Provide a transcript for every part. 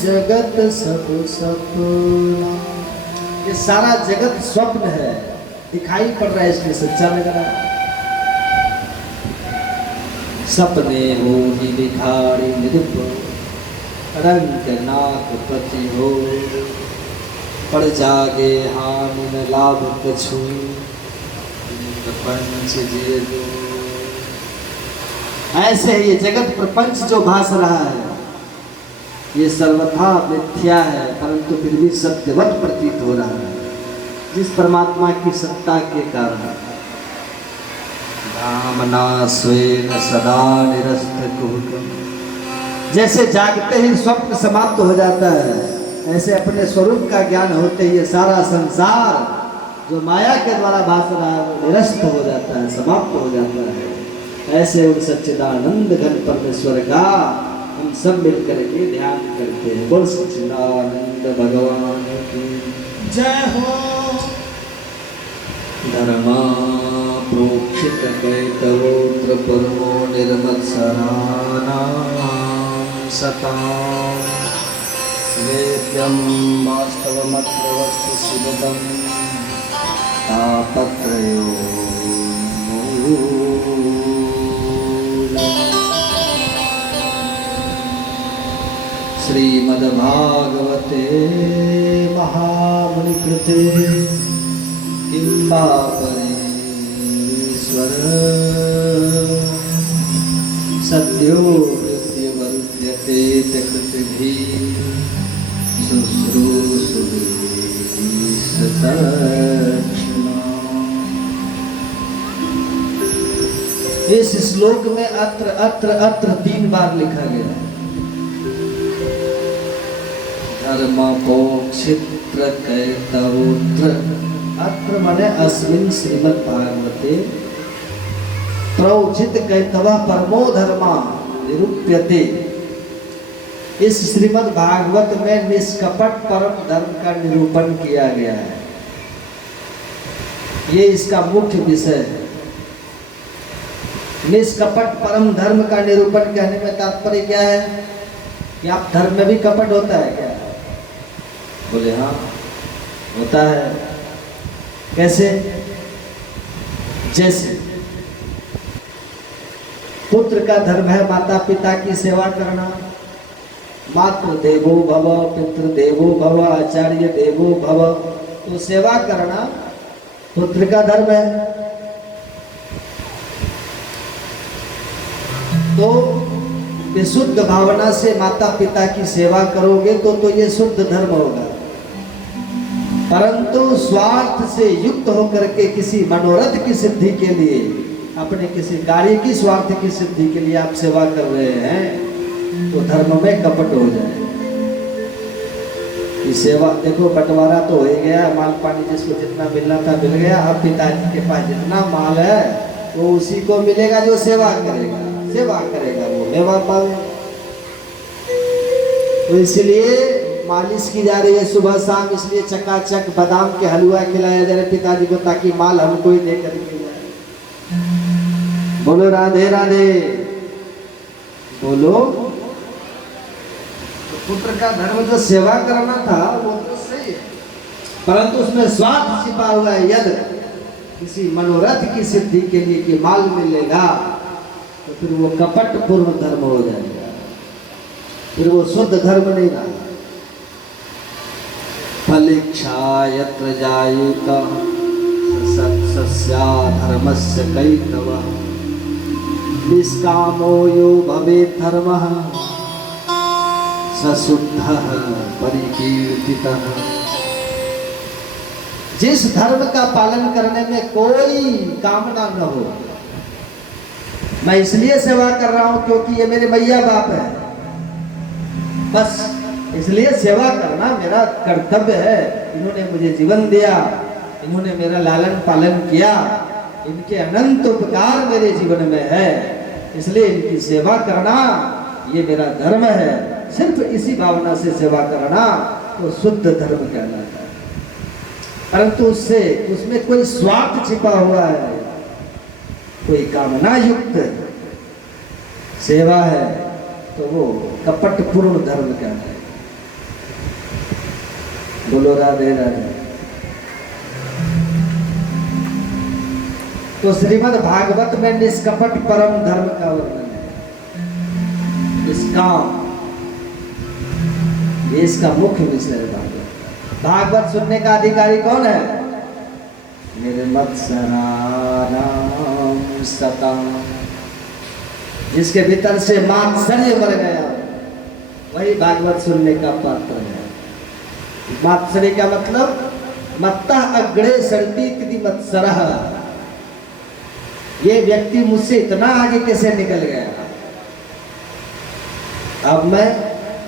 जगत सब सपना, ये सारा जगत स्वप्न है, दिखाई पड़ रहा है, इसलिए सच्चा लग रहा है। सपने हो ही भिखारी निरुप, रंग नाक पति हो, पड़ जागे हानि न लाभ कछु, प्रपंच जिय दो। ऐसे ये जगत प्रपंच जो भास रहा है, ये सर्वथा मिथ्या है, परंतु फिर भी सत्यवत प्रतीत हो रहा है, जिस परमात्मा की सत्ता के कारण। धामना स्वेन सदा निरस्त कुहकम, जैसे जागते ही स्वप्न समाप्त हो जाता है, ऐसे अपने स्वरूप का ज्ञान होते ही ये सारा संसार जो माया के द्वारा भास रहा है वो निरस्त हो जाता है, समाप्त हो जाता है। ऐसे उन सच्चिदानंद घन परमेश्वर का हम सब मिल करके ध्यान करते हैं। बोल सच्चिदानंद भगवान की जय हो। धर्मा प्रोक्षित कैतवोत्र परमो निर्मत्सराणां सतां वेद्यं वास्तवमत्र वस्तु शिवदं तापत्रयो श्रीमद्भागवते महामुनिकृते किंबा परेश्वर सद्यो मृत्युवर्त्यते कृतिभिः शुश्रूषुभिस्तत्क्षणा। इस श्लोक में अत्र अत्र अत्र 3 बार लिखा गया है। धर्मपोक्षित्र कैतवोत्र, अत्र माने अस्मिन् श्रीमद्भागवते प्रोचित कैतवः परमो धर्मा निरूप्यते। इस श्रीमद् भागवत में निष्कपट परम धर्म का निरूपण किया गया है, ये इसका मुख्य विषय है। निष्कपट परम धर्म का निरूपण कहने में तात्पर्य क्या है कि आप धर्म में भी कपट होता है क्या? बोले हाँ होता है। कैसे? जैसे पुत्र का धर्म है माता पिता की सेवा करना, मातृ देवो भव, पितृ देवो भव, आचार्य देवो भव, तो सेवा करना पुत्र का धर्म है। तो विशुद्ध भावना से माता पिता की सेवा करोगे तो ये शुद्ध धर्म होगा। परंतु स्वार्थ से युक्त होकर के किसी मनोरथ की सिद्धि के लिए, अपने किसी कार्य की स्वार्थ की सिद्धि के लिए आप सेवा कर रहे हैं तो धर्म में कपट हो जाए। ये सेवा देखो, बंटवारा तो हो ही गया, माल पानी जिसको जितना मिलना था मिल गया। अब पिताजी के पास जितना माल है वो उसी को मिलेगा जो सेवा करेगा, सेवा करेगा वो मेवा पावे। तो इसलिए मालिश की जा रही है सुबह शाम, इसलिए चकाचक बादाम के हलवा खिलाया जा रहा है पिताजी को, ताकि माल हमको ही दे करके जाए। बोलो राधे राधे बोलो। तो पुत्र का धर्म जो सेवा करना था वो तो सही है, परंतु उसमें स्वार्थ छिपा हुआ है। यदि किसी मनोरथ की सिद्धि के लिए कि माल मिलेगा तो फिर वो कपट पूर्ण धर्म हो जाएगा, फिर वो शुद्ध धर्म नहीं रहा। फलिच्छा यत्र जायेत सस्या धर्मस्य कैतवः, निष्कामो यो भवेत् धर्मः सशुद्धः परिकीर्तितः। जिस धर्म का पालन करने में कोई कामना न हो, मैं इसलिए सेवा कर रहा हूं क्योंकि ये मेरे मैया बाप है, बस इसलिए सेवा करना मेरा कर्तव्य है। इन्होंने मुझे जीवन दिया, इन्होंने मेरा लालन पालन किया, इनके अनंत उपकार मेरे जीवन में है, इसलिए इनकी सेवा करना ये मेरा धर्म है। सिर्फ इसी भावना से सेवा करना तो शुद्ध धर्म कहलाता है। परंतु उसमें कोई स्वार्थ छिपा हुआ है, कोई कामना युक्त सेवा है तो वो कपट पूर्ण धर्म कहलाता है। बोलो राधे राधे। तो श्रीमद् भागवत में निष्कपट परम धर्म का वर्णन है। निष्काम, ये इसका मुख्य विषय है। भागवत भागवत सुनने का अधिकारी कौन है? निर्मत्सराणां सतां, जिसके भीतर से मात्सर्य मर गया, वही भागवत सुनने का पात्र है। मात्सर्य का मतलब मत्तः अग्रे सन्तीति मत्सरः, ये व्यक्ति मुझसे इतना आगे कैसे निकल गया, अब मैं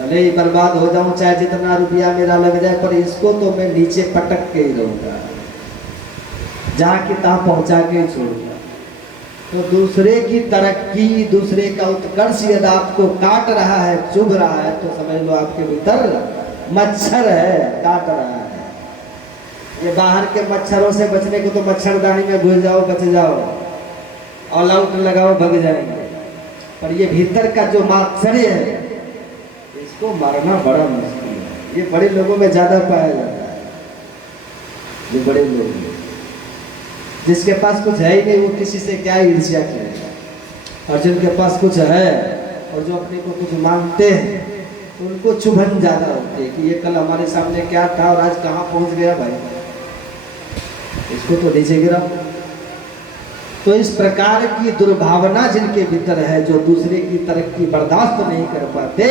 भले ही बर्बाद हो जाऊं, चाहे जितना रुपया मेरा लग जाए, पर इसको तो मैं नीचे पटक के ही रहूंगा, जहां की तहां पहुंचा के छोड़ूंगा। तो दूसरे की तरक्की, दूसरे का उत्कर्ष यदि आपको काट रहा है, चुभ रहा है, तो समझ लो आपके भीतर मच्छर है, काट रहा है। ये बाहर के मच्छरों से बचने को तो मच्छरदानी में घुस जाओ, बच जाओ, ऑल आउट लगाओ, भग जाएंगे। पर ये भीतर का जो मात्सर्य है, इसको मारना बड़ा मुश्किल है। ये बड़े लोगों में ज्यादा पाया जाता है। ये बड़े लोग, जिसके पास कुछ है ही नहीं, वो किसी से क्या ईर्ष्या करेगा, और जिनके पास कुछ है और जो अपने को कुछ मानते हैं, तो उनको चुभन ज्यादा होती है कि ये कल हमारे सामने क्या था और आज कहाँ पहुंच गया भाई, इसको तो नीचे गिरा। तो इस प्रकार की दुर्भावना जिनके भीतर है, जो दूसरे की तरक्की बर्दाश्त नहीं कर पाते,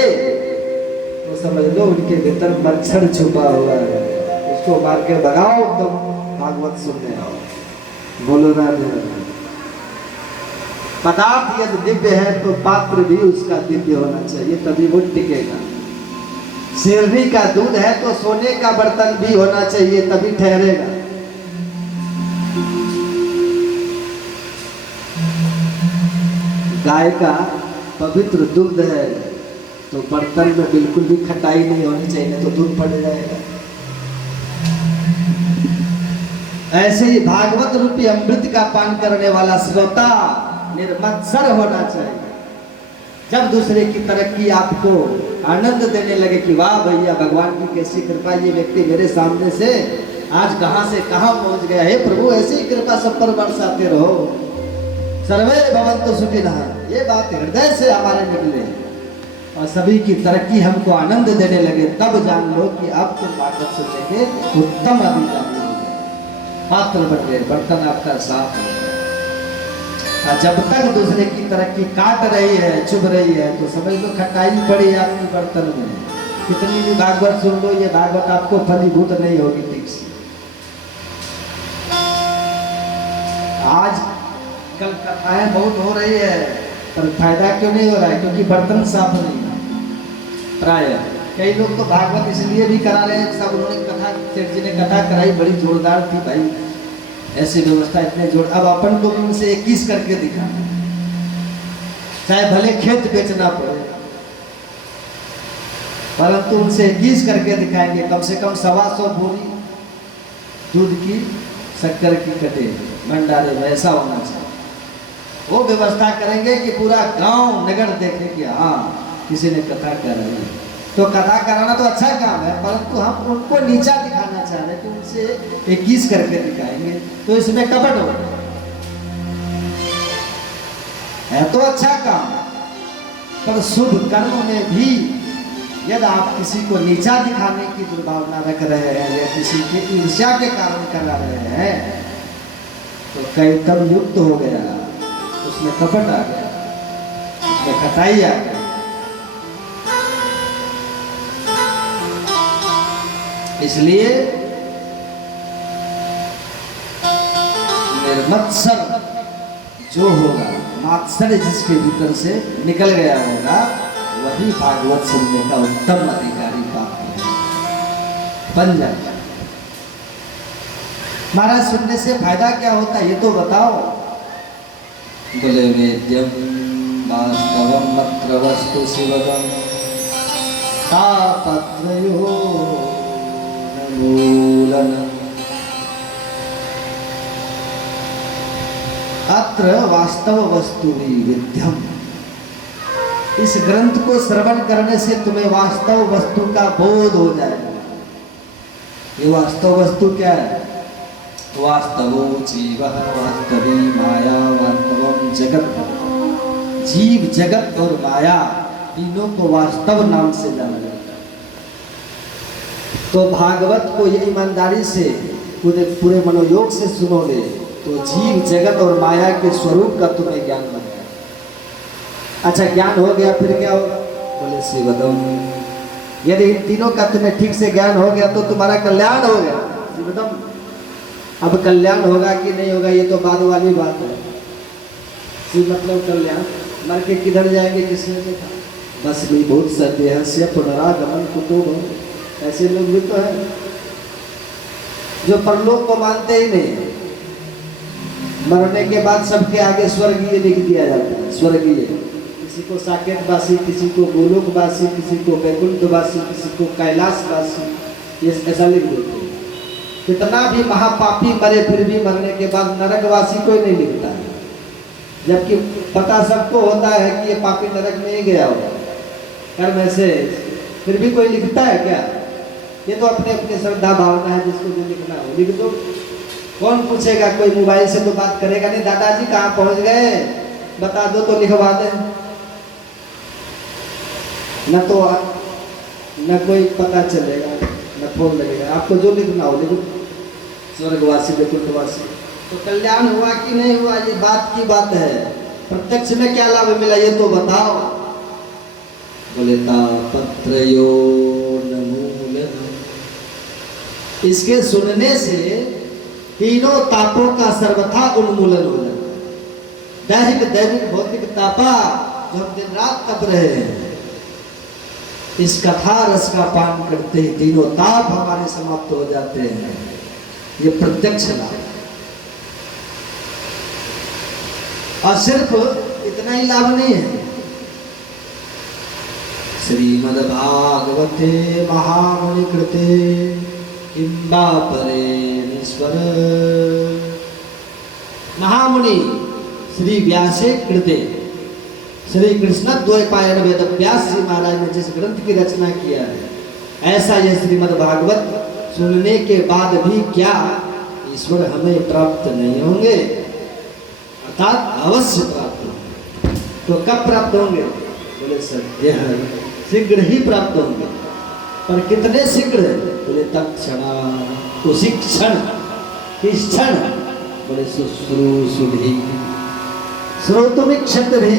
तो समझ लो उनके भीतर मच्छर छुपा हुआ है। उसको मार के भगाओ, तुम भागवत सुनने आओ। बोलो राधे राधे। पदार्थ यदि दिव्य है तो पात्र भी उसका दिव्य होना चाहिए, तभी वो टिकेगा। शेरनी का दूध है तो सोने का बर्तन भी होना चाहिए, तभी ठहरेगा। गाय का पवित्र दूध है तो बर्तन में बिल्कुल भी खटाई नहीं होनी चाहिए, तो दूध पड़ जाएगा। ऐसे ही भागवत रूपी अमृत का पान करने वाला श्रोता निर्मत्सर होना चाहिए। जब दूसरे की तरक्की आपको आनंद देने लगे कि वाह भैया, भगवान की कैसी कृपा, ये व्यक्ति मेरे सामने से आज कहां से कहां पहुंच गया है, प्रभु ऐसी ही कृपा सब पर बरसाते रहो, सर्वे भवन्तु सुखिनः, ये बात हृदय से हमारे निकले और सभी की तरक्की हमको आनंद देने लगे, तब जान लो कि अब तुम भागवत सुनने के उत्तम अधिकारी हो गए, पात्र बन गए, बर्तन आपका साफ हो गया। जब तक दूसरे की तरक्की काट रही है, चुभ रही है, तो समझ लो खटाई पड़ी है आपकी बर्तन में। कितनी भी भागवत सुन लो, ये भागवत आपको फलीभूत नहीं होगी ठीक से। आज कल कथाएं बहुत हो रही है, पर फायदा क्यों नहीं हो रहा है? क्योंकि बर्तन साफ नहीं है। प्राय कई लोग तो भागवत इसलिए भी करा रहे हैं, सब उन्होंने कथा, सेठ जी ने कथा कराई, बड़ी जोरदार थी भाई, ऐसी व्यवस्था इतने जोर, अब अपन को भी उनसे 21 करके दिखा, चाहे भले खेत बेचना पड़े, परंतु उनसे 21 करके दिखाएंगे। कम से कम 125 बोरी दूध की, शक्कर की कटे भंडारे में, ऐसा होना चाहिए। वो व्यवस्था करेंगे कि पूरा गांव नगर देखे कि हाँ किसी ने कथा कराई। तो कथा कराना तो अच्छा काम है, परंतु हम उनको नीचा दिखाना चाह रहे हैं, तो उनसे 21 करके दिखाएंगे, तो इसमें कपट हो है। तो अच्छा काम, पर शुभ कर्म में भी यदि आप किसी को नीचा दिखाने की दुर्भावना रख रहे हैं या किसी के ईर्ष्या के कारण करा रहे हैं, तो कैतम युक्त हो गया, उसमें कपट आ गया, उसमें खटाई आ गई। इसलिए निर्मत्सर जो होगा, मात्सर्य जिसके भीतर से निकल गया होगा, वही भागवत सुनने का उत्तम अधिकारी पात्र है, बन जाएगा। महाराज सुनने से फायदा क्या होता है ये तो बताओ। बोले वेद्यम वास्तवम मत्र वस्तु शिवगम तापत्रयो मूलन। अत्र वास्तव वस्तु ही विद्यम। इस ग्रंथ को श्रवण करने से तुम्हें वास्तव वस्तु का बोध हो जाएगा। ये वास्तव वस्तु क्या है? वास्तवो जीव वास्तवी माया वास्तवम जगत। जीव, जगत और माया तीनों को वास्तव नाम से जाना जाता है। तो भागवत को ये ईमानदारी से पूरे मनोयोग से सुनोगे तो जीव, जगत और माया के स्वरूप का तुम्हें ज्ञान बन गया। अच्छा, ज्ञान हो गया, फिर क्या होगा? बोले शिवदम। यदि इन तीनों का तुम्हें ठीक से ज्ञान हो गया तो तुम्हारा कल्याण हो गया। शिवदम। अब कल्याण होगा कि नहीं होगा ये तो बाद वाली बात है। शिव मतलब कल्याण। मर के किधर जाएंगे किसने देखा? बस भी बहुत सत्य से पुनरागमन कुतुब। ऐसे लोग भी तो है जो परलोक को मानते ही नहीं। मरने के बाद सबके आगे स्वर्गीय लिख दिया जाता है। स्वर्गीय, किसी को साकेतवासी, किसी को गोलोकवासी, किसी को वैकुंठवासी, किसी को कैलाशवासी, ये ऐसा लिख देते हैं। कितना भी महापापी मरे फिर भी मरने के बाद नरकवासी कोई नहीं लिखता है, जबकि पता सबको होता है कि ये पापी नरक में ही गया होगा कर्म से, फिर भी कोई लिखता है क्या? ये तो अपने अपने श्रद्धा भावना है, जिसको जो लिखना हो लिख दो। कौन पूछेगा? कोई मोबाइल से तो बात करेगा नहीं, दादाजी कहाँ पहुंच गए बता दो तो लिखवा दे। न तो न कोई पता चलेगा न फोन लगेगा। आपको जो लिखना हो लिखो, स्वर्गवासी वैकुंठवासी। तो कल्याण हुआ कि नहीं हुआ ये बात की बात है। प्रत्यक्ष में क्या लाभ मिला ये तो बताओ। बोले तापत्रयो नमूल। इसके सुनने से तीनों तापों का सर्वथा उन्मूलन हो जाता है। दैहिक, दैविक, भौतिक तापा जो हम दिन रात तप रहे हैं, इस कथा रस का पान करते ही तीनों ताप हमारे समाप्त हो जाते हैं। ये प्रत्यक्ष लाभ। और सिर्फ इतना ही लाभ नहीं है। श्रीमद्भागवते महामुनि कृते किंबा परेश्वर। महामुनि श्री व्यासे कृते, श्री कृष्ण द्वैपायन वेद व्यास जी महाराज ने जिस ग्रंथ की रचना किया है, ऐसा यह श्रीमद्भागवत सुनने के बाद भी क्या ईश्वर हमें प्राप्त नहीं होंगे? अर्थात अवश्य प्राप्त होंगे। तो कब प्राप्त होंगे? बोले सद्य शीघ्र ही प्राप्त होंगे। पर कितने शीघ्र? बोले तत्क्षणा, उसी क्षण। किस क्षण? बोले शुश्रूषुभि, श्रोतुमिक्षत भी।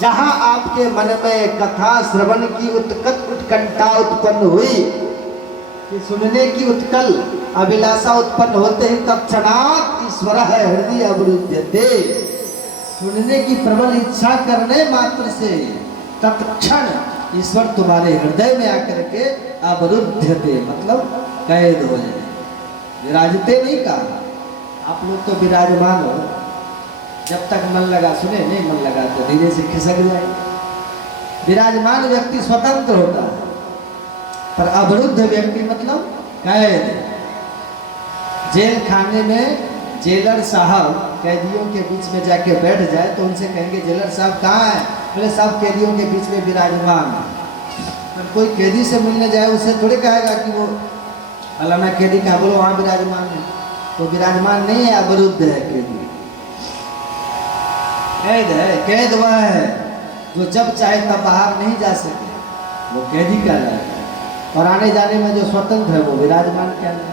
जहां आपके मन में कथा श्रवण की उत्कंठा उत्पन्न हुई, कि सुनने की उत्कल अभिलाषा उत्पन्न होते ही तत्क्षणात् ईश्वर है हृदय अवरुध्यते। सुनने की प्रबल इच्छा करने मात्र से तत्क्षण ईश्वर तुम्हारे हृदय में आकर के अवरुध्यते, मतलब कैद हो जाए। विराजते नहीं कहा, आप लोग तो विराजमान हो। जब तक मन लगा सुने, नहीं मन लगा तो धीरे से खिसक जाए। विराजमान व्यक्ति स्वतंत्र होता है, पर अवरुद्ध व्यक्ति मतलब कैद। जेल खाने में जेलर साहब कैदियों के बीच में जाके बैठ जाए तो उनसे कहेंगे जेलर साहब कहाँ है? बोले सब कैदियों के बीच में विराजमान। पर कोई कैदी से मिलने जाए उसे थोड़ी कहेगा कि वो फलाना कैदी का, बोलो वहाँ विराजमान है। तो विराजमान नहीं है, अवरुद्ध है कैदी। कैद है, कैद वह है जो जब चाहे तब बाहर नहीं जा सके, वो कैदी कहलाएगा। और आने जाने में जो स्वतंत्र है वो विराजमान कहलाएगा।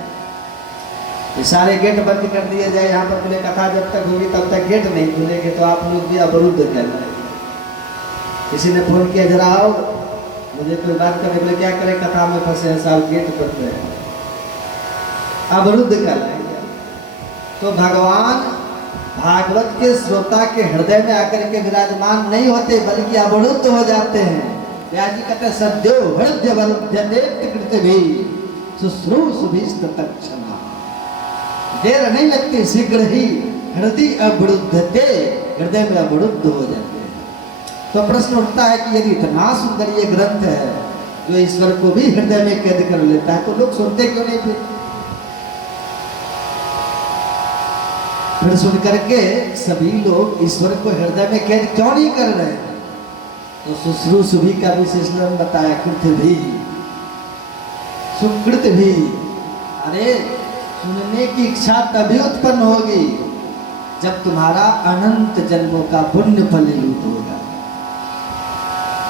ये सारे गेट बंद कर दिए जाए यहाँ पर, बोले कथा जब तक होगी तब तक गेट नहीं खुलेंगे, तो आप लोग भी अवरुद्ध कहलाएंगे। किसी ने फोन किया जरा आओ मुझे कोई बात करने, बोले क्या करें कथा में फंसे हैं साहब, गेट बंद है, अवरुद्ध कहलाएंगे। तो भगवान भागवत के श्रोता के हृदय में आकर के विराजमान नहीं होते, बल्कि अवरुद्ध हो जाते हैं। व्यास जी कहते हैं सद्यो हृदय वरुध्यते कृतभि शुश्रूषुभिस्तत्क्षणा। देर नहीं लगती, शीघ्र ही हृदय अवरुद्धते, हृदय में अवरुद्ध हो जाते हैं। तो प्रश्न उठता है कि यदि इतना सुंदर ये ग्रंथ है जो ईश्वर को भी हृदय में कैद कर लेता है, तो लोग सुनते क्यों नहीं? फिर सुन करके सभी लोग ईश्वर को हृदय में कैद क्यों नहीं कर रहे हैं? तो शुश्रूषुभि का विशेषण बताया। कृत भी, सुकृत भी, अरे सुनने की इच्छा तभी उत्पन्न होगी जब तुम्हारा अनंत जन्मों का पुण्य फलीभूत होगा।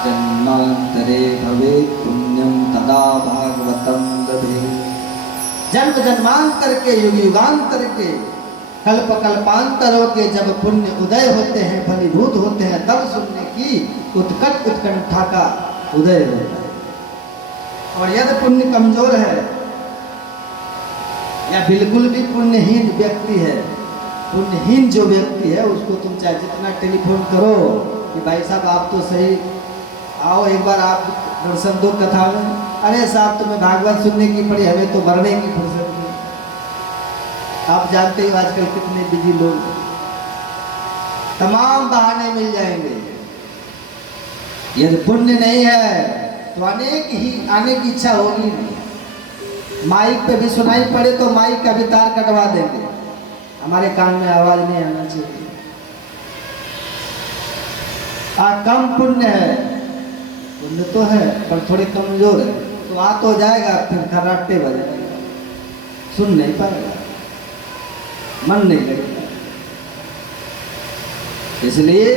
जन्मांतरे भवे पुण्यम तदा भागवतम दधे। जन्म जन्मांतर के युग युगांतर के कल्प कल्पांतरों के जब पुण्य उदय होते हैं, फलीभूत होते हैं, तब सुनने की उत्कट उत्कंठा का उदय होता है। और यदि पुण्य कमजोर है या बिल्कुल भी पुण्यहीन व्यक्ति है, पुण्यहीन जो व्यक्ति है उसको तुम चाहे जितना टेलीफोन करो कि भाई साहब आप तो सही आओ एक बार आप दर्शन दो कथा में, अरे साहब तुम्हें भागवत सुनने की पड़ी, हमें तो मरने की फुर्सत नहीं। आप जानते हो आजकल कितने बिजी लोग, तमाम बहाने मिल जाएंगे। यदि पुण्य नहीं है तो अनेक ही आने की इच्छा होगी नहीं। माइक पे भी सुनाई पड़े तो माइक का भी तार कटवा देंगे, हमारे कान में आवाज नहीं आना चाहिए। कम पुण्य है, पुण्य तो है पर थोड़े कमजोर है, तो आ तो जाएगा फिर खर्राटे बजाएगा, सुन नहीं पाएगा, मन नहीं लगेगा। इसलिए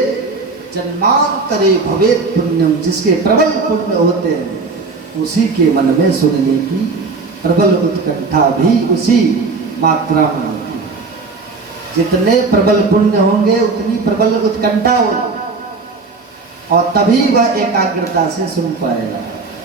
जन्मांतरे भवेत पुण्यम, जिसके प्रबल पुण्य होते हैं उसी के मन में सुनने की प्रबल उत्कंठा भी उसी मात्रा में होती है। जितने प्रबल पुण्य होंगे उतनी प्रबल उत्कंठा होगी और तभी वह एकाग्रता से सुन पाएगा।